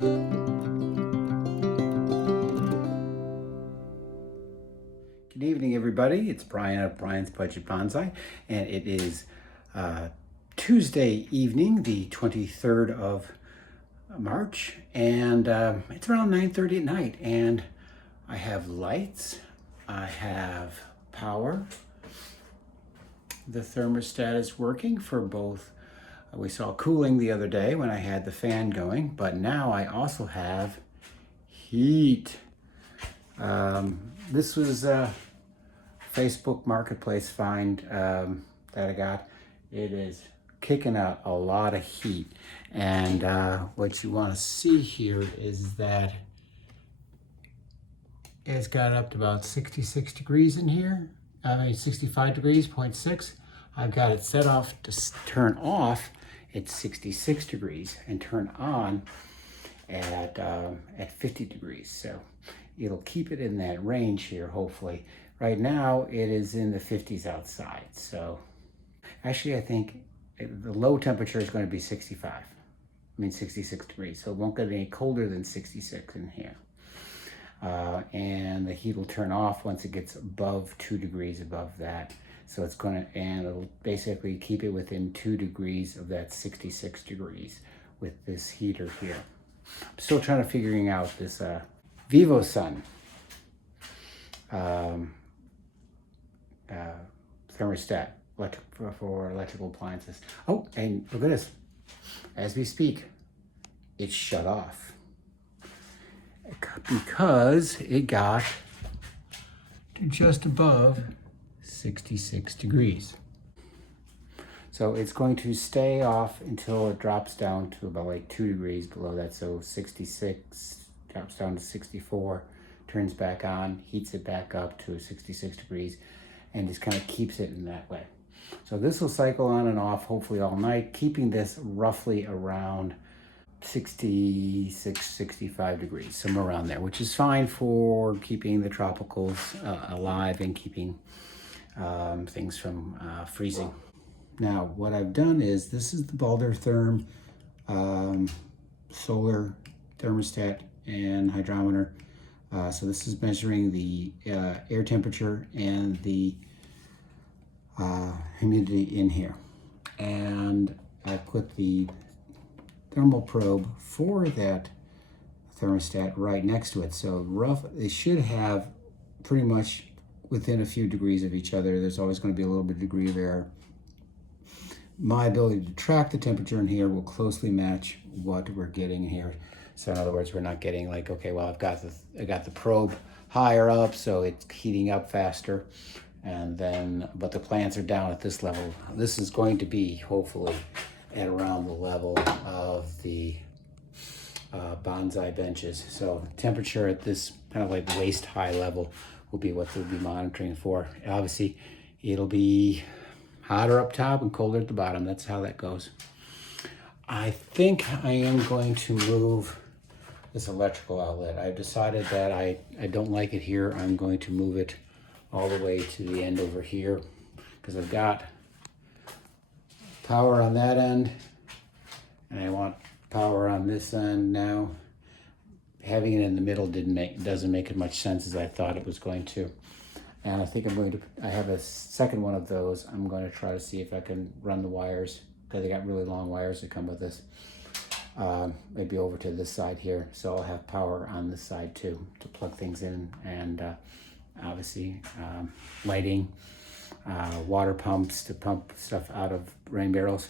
Good evening, everybody. It's Brian of Brian's Budget Bonsai, and it is Tuesday evening, the 23rd of March, and it's around 9:30 at night, and I have lights, I have power. The thermostat is working for both. We saw cooling the other day when I had the fan going, but now I also have heat. This was Facebook Marketplace find that I got. It is kicking out a lot of heat, and what you want to see here is that it's got up to about 66 degrees in here. 65 degrees, 0.6. I've got it set off to turn off at 66 degrees and turn on at 50 degrees. So it'll keep it in that range here, hopefully. Right now, it is in the 50s outside. So actually, I think the low temperature is going to be 66 degrees. So it won't get any colder than 66 in here. And the heat will turn off once it gets above 2 degrees above that. So it's going to, and it'll basically keep it within 2 degrees of that 66 degrees with this heater here. I'm still trying to figuring out this VivoSun thermostat for electrical appliances. Oh, and look at this. As we speak, it's shut off because it got to just above 66 degrees. So it's going to stay off until it drops down to about like 2 degrees below that. So 66 drops down to 64, turns back on, heats it back up to 66 degrees, and just kind of keeps it in that way. So this will cycle on and off hopefully all night, keeping this roughly around 66, 65 degrees, somewhere around there, which is fine for keeping the tropicals alive and keeping things from freezing. Now, what I've done is, this is the Baldertherm solar thermostat and hydrometer. So this is measuring the air temperature and the humidity in here. And I put the thermal probe for that thermostat right next to it. So they should have pretty much within a few degrees of each other. There's always going to be a little bit of degree of error. My ability to track the temperature in here will closely match what we're getting here. So in other words, we're not getting like, okay, well, I got the probe higher up, so it's heating up faster, and then, but the plants are down at this level. This is going to be hopefully at around the level of the bonsai benches. So temperature at this kind of like waist high level will be what they'll be monitoring for. Obviously, it'll be hotter up top and colder at the bottom. That's how that goes. I think I am going to move this electrical outlet. I've decided that I don't like it here. I'm going to move it all the way to the end over here, because I've got power on that end and I want power on this end now. Having it in the middle doesn't make as much sense as I thought it was going to. And I think I have a second one of those. I'm going to try to see if I can run the wires, because they got really long wires that come with this. Maybe over to this side here. So I'll have power on this side too, to plug things in, and obviously lighting, water pumps to pump stuff out of rain barrels.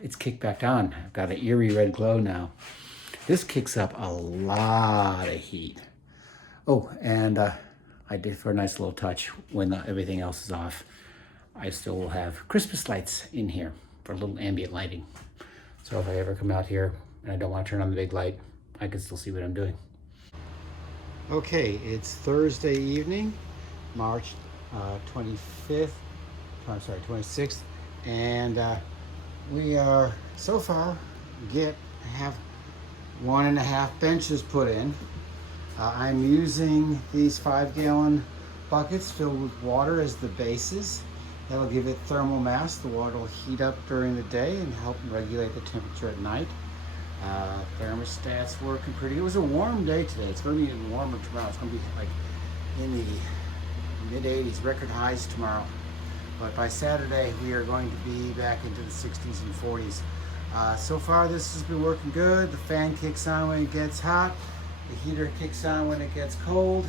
It's kicked back on. I've got an eerie red glow now. This kicks up a lot of heat. Oh, and I did, for a nice little touch, when everything else is off, I still will have Christmas lights in here for a little ambient lighting. So if I ever come out here and I don't want to turn on the big light, I can still see what I'm doing. Okay, it's Thursday evening, March 26th, and we are, so far, have 1.5 benches put in. I'm using these 5-gallon buckets filled with water as the bases. That'll give it thermal mass. The water will heat up during the day and help regulate the temperature at night. Thermostat's working pretty. It was a warm day today. It's going to be even warmer tomorrow. It's going to be like in the mid-80s, record highs tomorrow. But by Saturday, we are going to be back into the 60s and 40s. So far, this has been working good. The fan kicks on when it gets hot. The heater kicks on when it gets cold.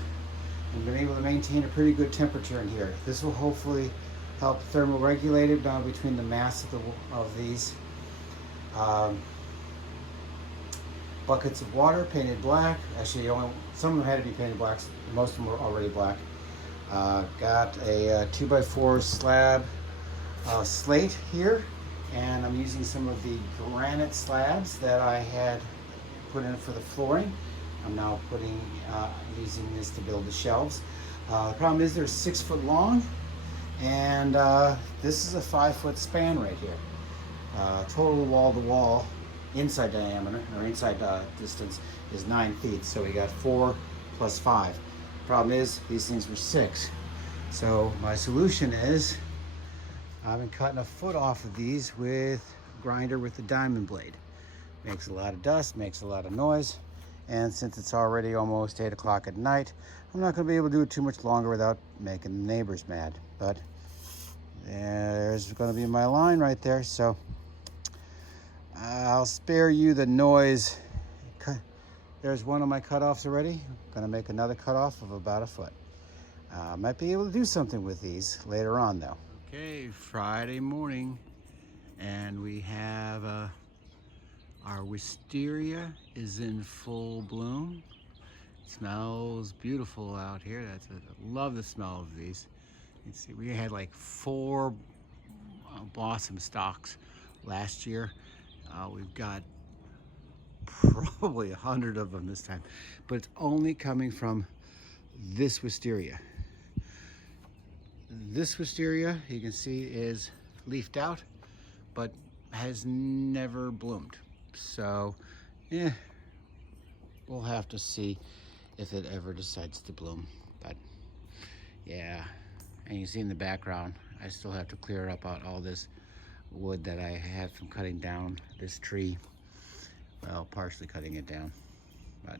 I've been able to maintain a pretty good temperature in here. This will hopefully help thermoregulate it down between the mass of these. Buckets of water painted black. Actually, some of them had to be painted black. Most of them were already black. Got a 2x4 slab slate here, and I'm using some of the granite slabs that I had put in for the flooring. I'm now using this to build the shelves. The problem is they're 6 foot long, and this is a 5 foot span right here. Total wall to wall inside diameter or inside distance is 9 feet. So we got 4 plus 5. Problem is these things were 6. So my solution is I've been cutting a foot off of these with a grinder with the diamond blade. Makes a lot of dust, makes a lot of noise. And since it's already almost 8 o'clock at night, I'm not going to be able to do it too much longer without making the neighbors mad. But there's going to be my line right there. So I'll spare you the noise. There's one of my cutoffs already. I'm going to make another cutoff of about a foot. Might be able to do something with these later on though. Okay, Friday morning, and we have our wisteria is in full bloom. It smells beautiful out here. I love the smell of these. You can see we had like 4 blossom stalks last year. We've got probably 100 of them this time, but it's only coming from this wisteria. This wisteria, you can see, is leafed out, but has never bloomed. So, we'll have to see if it ever decides to bloom. But yeah, and you see in the background, I still have to clear up all this wood that I had from cutting down this tree. Well, partially cutting it down. But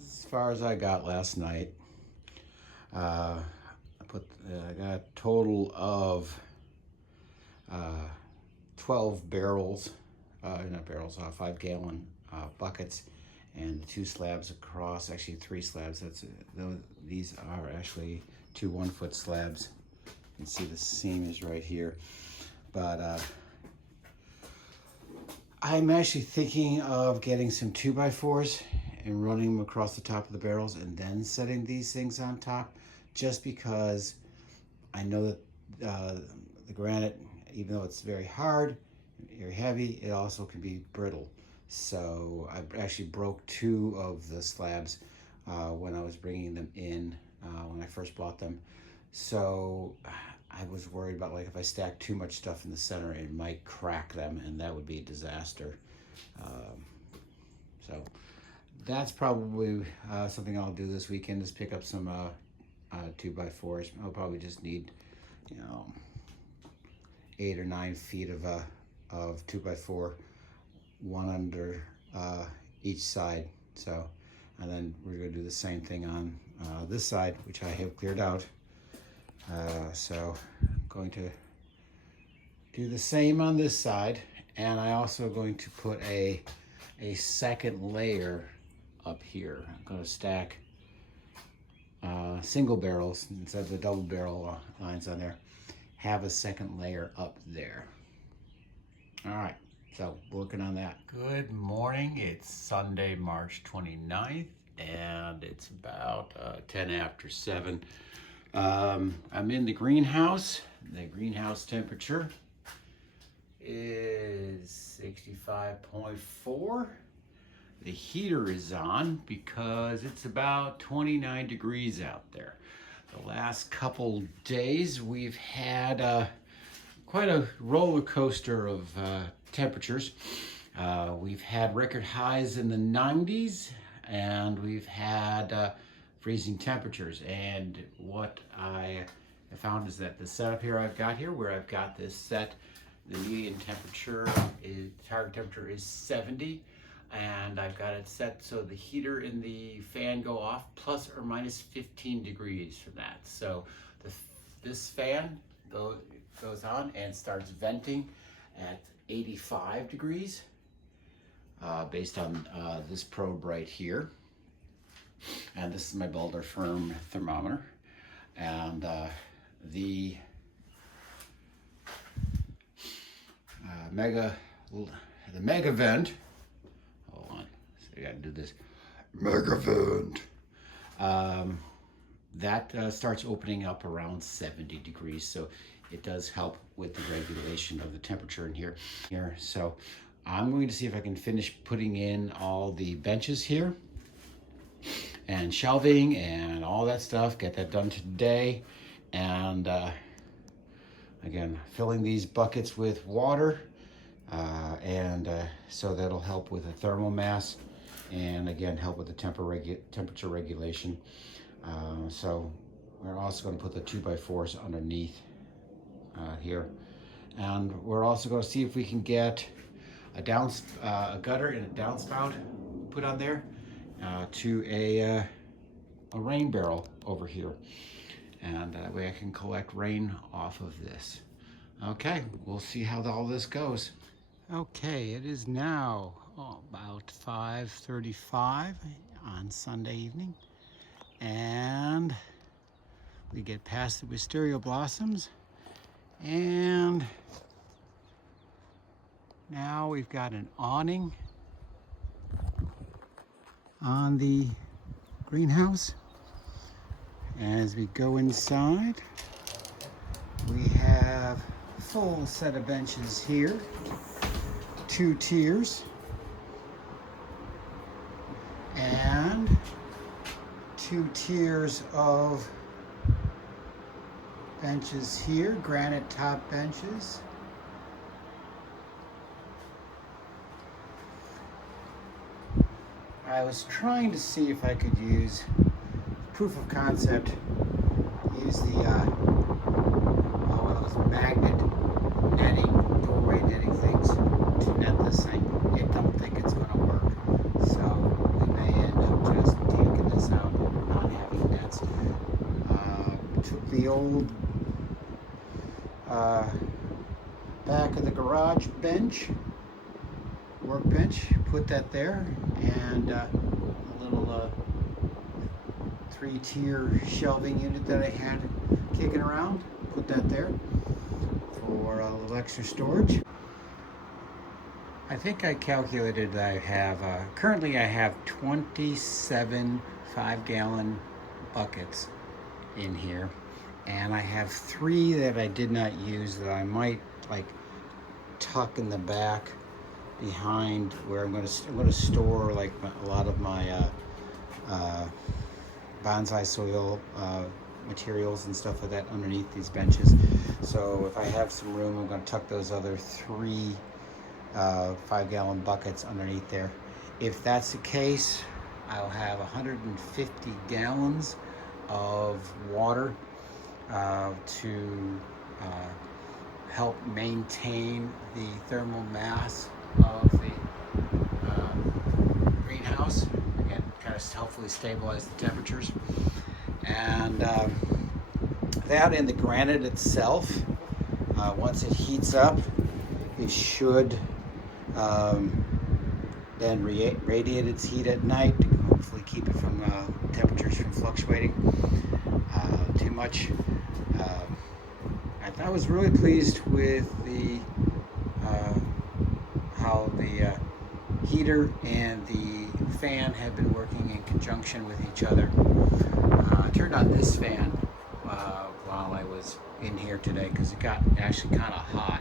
as far as I got last night, I got a total of 12 barrels, not barrels, 5-gallon buckets, and 2 slabs across. Actually, 3 slabs. These are actually 2 1-foot slabs. You can see the seam is right here. But I'm actually thinking of getting some 2x4s and running them across the top of the barrels and then setting these things on top, just because I know that the granite, even though it's very hard, very heavy, it also can be brittle. So I actually broke 2 of the slabs when I was bringing them in when I first bought them. So I was worried about, like, if I stacked too much stuff in the center, it might crack them, and that would be a disaster. So that's probably something I'll do this weekend, is pick up some 2x4s. I'll probably just need, 8 or 9 feet of 2x4, one under each side. So, and then we're going to do the same thing on this side, which I have cleared out. So I'm going to do the same on this side, and I also going to put a second layer up here. I'm going to stack single barrels instead of the double barrel lines on there. Have a second layer up there. All right, so working on that. Good morning. It's Sunday, March 29th, and it's about 10 after 7. I'm in the greenhouse. The greenhouse temperature is 65.4. The heater is on because it's about 29 degrees out there. The last couple days we've had quite a roller coaster of temperatures. We've had record highs in the 90s, and we've had freezing temperatures. And what I found is that the setup here I've got here, where I've got this set, the median temperature is, target temperature is 70. and I've got it set so the heater and the fan go off plus or minus 15 degrees from that. So this fan goes on and starts venting at 85 degrees based on this probe right here. And this is my Boulder Firm thermometer. And the mega vent, hold on, so I gotta do this, mega vent, that starts opening up around 70 degrees. So it does help with the regulation of the temperature in here. So I'm going to see if I can finish putting in all the benches here and shelving and all that stuff, get that done today. And again, filling these buckets with water, so that'll help with the thermal mass, and again help with the temperature regulation. So we're also going to put the 2x4s underneath here, and we're also going to see if we can get a gutter and a downspout put on there to a rain barrel over here, and that way I can collect rain off of this. Okay, we'll see how all this goes. Okay, it is now about 5:35 on Sunday evening, and we get past the wisteria blossoms, and now we've got an awning on the greenhouse. As we go inside, we have a full set of benches here, 2 tiers, and 2 tiers of benches here, granite top benches. I was trying to see if I could use proof of concept, use the one of those magnet netting, doorway netting things to net this thing. I don't think it's going to work, so we may end up just taking this out, not having nets. Took the old back of the garage workbench, put that there, and a little 3-tier shelving unit that I had kicking around, put that there for a little extra storage. I think I calculated that I have, currently I have 27 5-gallon buckets in here, and I have 3 that I did not use that I might like tuck in the back behind where I'm going to store like a lot of my bonsai soil materials and stuff like that underneath these benches. So if I have some room, I'm going to tuck those other 3 5-gallon buckets underneath there. If that's the case, I'll have 150 gallons of water to help maintain the thermal mass of the greenhouse, and kind of hopefully stabilize the temperatures. And that and the granite itself, once it heats up, it should then radiate its heat at night to hopefully keep it from temperatures from fluctuating too much. I was really pleased with the how the heater and the fan have been working in conjunction with each other. I turned on this fan while I was in here today because it got actually kind of hot.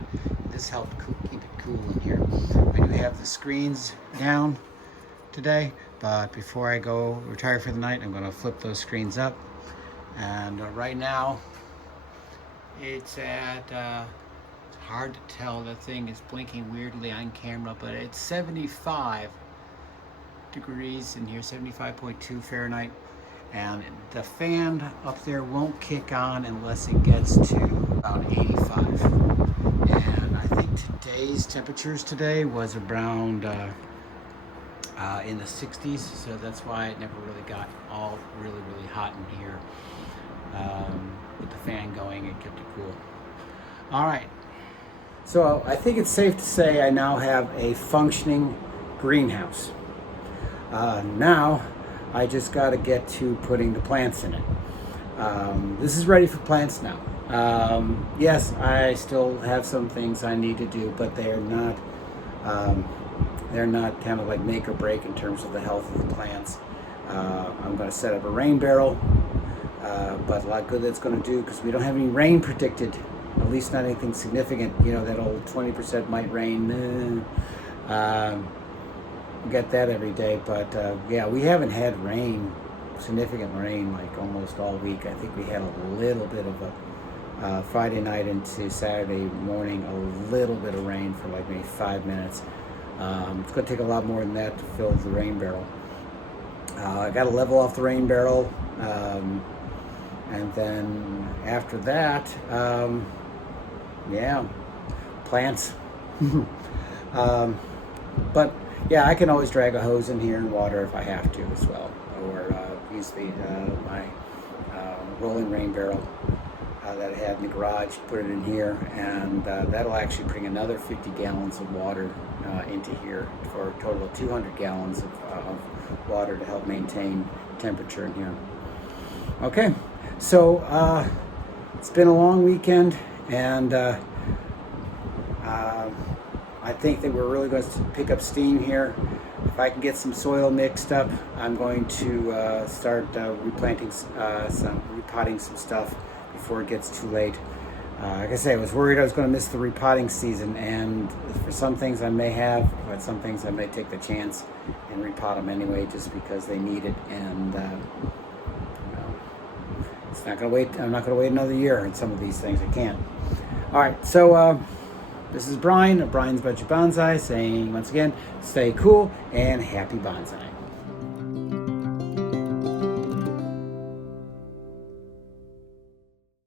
This helped keep it cool in here. I do have the screens down today, but before I go retire for the night, I'm going to flip those screens up. And right now, it's at, it's hard to tell, the thing is blinking weirdly on camera, but it's 75 degrees in here, 75.2 Fahrenheit. And the fan up there won't kick on unless it gets to about 85. And I think today's temperatures today was around in the 60s, so that's why it never really got all really hot in here. With the fan going, it kept it cool. All right, so I think it's safe to say I now have a functioning greenhouse. Now I just got to get to putting the plants in it. This is ready for plants now. Yes, I still have some things I need to do, but they're not kind of like make or break in terms of the health of the plants. I'm going to set up a rain barrel, but a lot good that's going to do, because we don't have any rain predicted, at least not anything significant. You know, that old 20% might rain. Get that every day, but yeah, we haven't had significant rain, like almost all week. I think we had a little bit of a Friday night into Saturday morning, a little bit of rain for like maybe 5 minutes. It's going to take a lot more than that to fill the rain barrel. I got to level off the rain barrel, and then after that, yeah, plants. But yeah, I can always drag a hose in here and water if I have to as well, or use my rolling rain barrel that I had in the garage, put it in here, and that'll actually bring another 50 gallons of water into here, for a total of 200 gallons of water to help maintain temperature in here. Okay, so it's been a long weekend, and I think that we're really going to pick up steam here. If I can get some soil mixed up, I'm going to start repotting some stuff before it gets too late. Like I say, I was worried I was going to miss the repotting season, and for some things I may have, but some things I may take the chance and repot them anyway, just because they need it. And it's not going to wait. I'm not going to wait another year on some of these things. I can't. All right, so this is Brian of Brian's Budget Bonsai, saying once again, stay cool and happy bonsai.